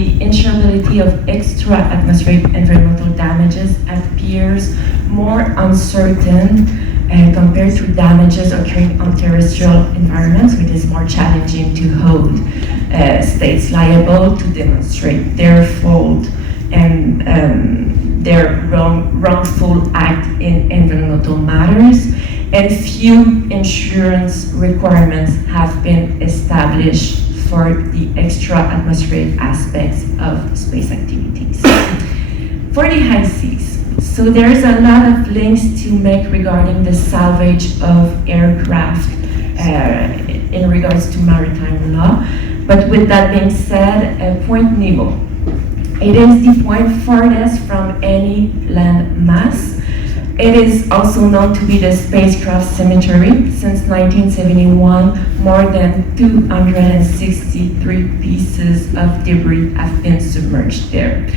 the insurability of extra-atmospheric environmental damages appears more uncertain compared to damages occurring on terrestrial environments, which is more challenging to hold states liable to demonstrate their fault and their wrongful act in environmental matters, and few insurance requirements have been established for the extra-atmospheric aspects of space activities. For the high seas, so there's a lot of links to make regarding the salvage of aircraft in regards to maritime law. But with that being said, Point Nemo, it is the point farthest from any land mass. It is also known to be the spacecraft cemetery. Since 1971, more than 263 pieces of debris have been submerged there.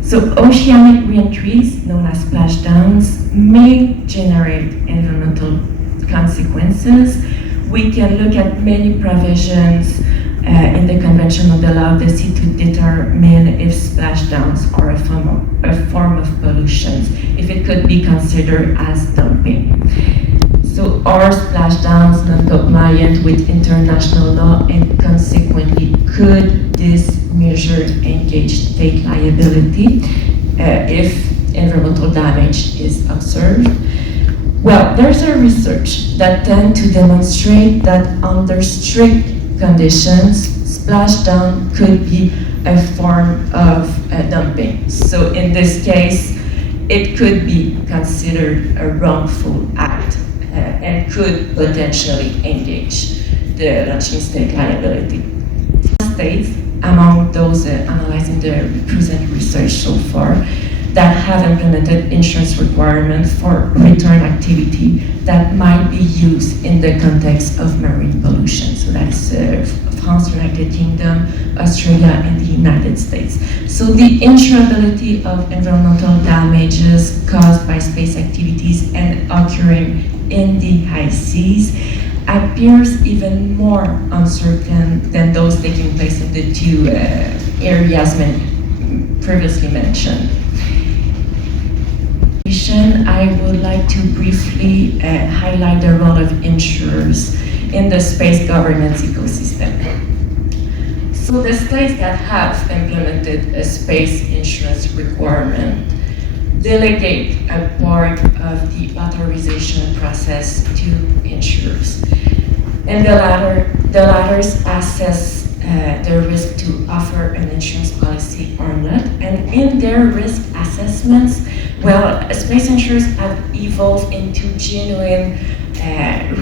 So oceanic reentries, known as splashdowns, may generate environmental consequences. We can look at many provisions in the Convention on the Law of the Sea to determine if splashdowns are a form of pollution, if it could be considered as dumping. So are splashdowns non-compliant with international law, and consequently could this measure engage state liability if environmental damage is observed? Well, there's a research that tends to demonstrate that under strict conditions, splashdown could be a form of dumping. So in this case, it could be considered a wrongful act and could potentially engage the launching state liability. States, among those analyzing the present research so far, that have implemented insurance requirements for return activity that might be used in the context of marine pollution. So that's France, United Kingdom, Australia, and the United States. So the insurability of environmental damages caused by space activities and occurring in the high seas appears even more uncertain than those taking place in the two areas previously mentioned. I would like to briefly highlight the role of insurers in the space governance ecosystem. So the states that have implemented a space insurance requirement delegate a part of the authorization process to insurers. And the latters assess the risk to offer an insurance policy or not. And in their risk assessments, well, space insurers have evolved into genuine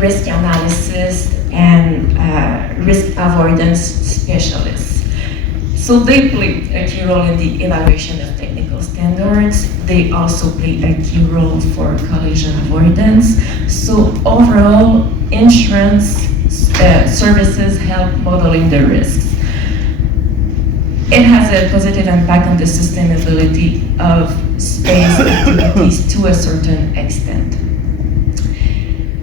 risk analysis and risk avoidance specialists. So they play a key role in the evaluation of technical standards. They also play a key role for collision avoidance. So overall, insurance services help modeling the risks. It has a positive impact on the sustainability of space activities to a certain extent.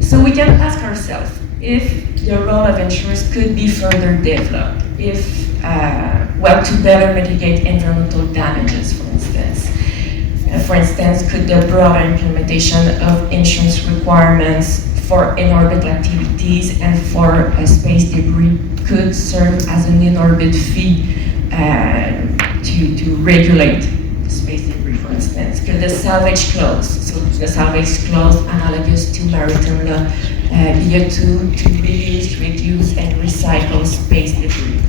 So we can ask ourselves if the role of insurers could be further developed, if, to better mitigate environmental damages, for instance. For instance, could the broader implementation of insurance requirements for in-orbit activities and for space debris could serve as an in-orbit fee to regulate space debris, for instance? Could the salvage clause, so the salvage clause analogous to maritime law, be a tool to reuse, reduce, and recycle space debris?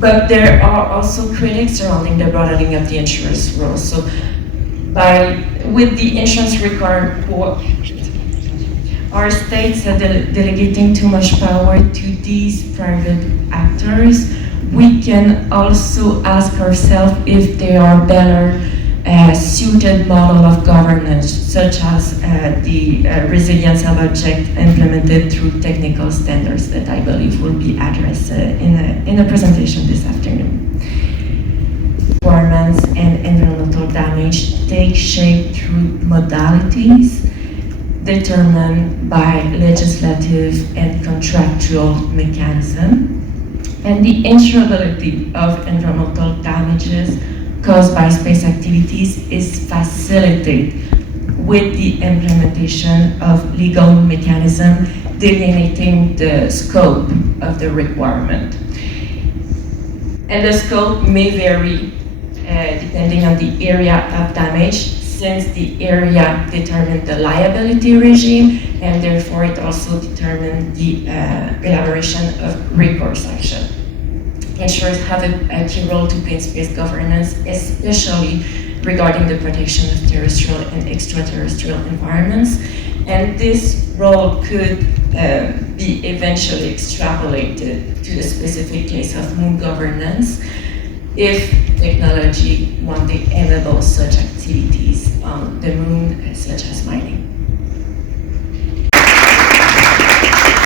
But there are also critics surrounding the broadening of the insurance role. So with the insurance required, are states delegating too much power to these private actors? We can also ask ourselves if they are better suited model of governance, such as the resilience of object implemented through technical standards that I believe will be addressed in a presentation this afternoon. Requirements and environmental damage take shape through modalities determined by legislative and contractual mechanism. And the insurability of environmental damages caused by space activities is facilitated with the implementation of legal mechanism delineating the scope of the requirement. And the scope may vary depending on the area of damage, since the area determines the liability regime, and therefore it also determines the elaboration of recourse action. Insurers have a key role to play in space governance, especially regarding the protection of terrestrial and extraterrestrial environments. And this role could be eventually extrapolated to the specific case of moon governance if technology one day enables such activities on the moon, such as mining.